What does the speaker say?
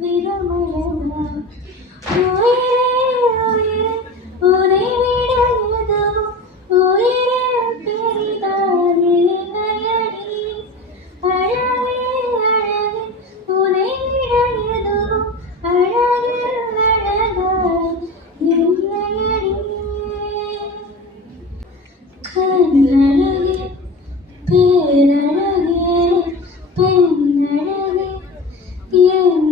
விதமழகா உயிரே உயிரே உனை விட எதுவும் உயிரே பெரிதானே நயனி அழகே அழகே உனை விட எதுவும் அழகே அழகாய் என் நயனி கண்ணழகே பேரழகே பெண்ணழகே என்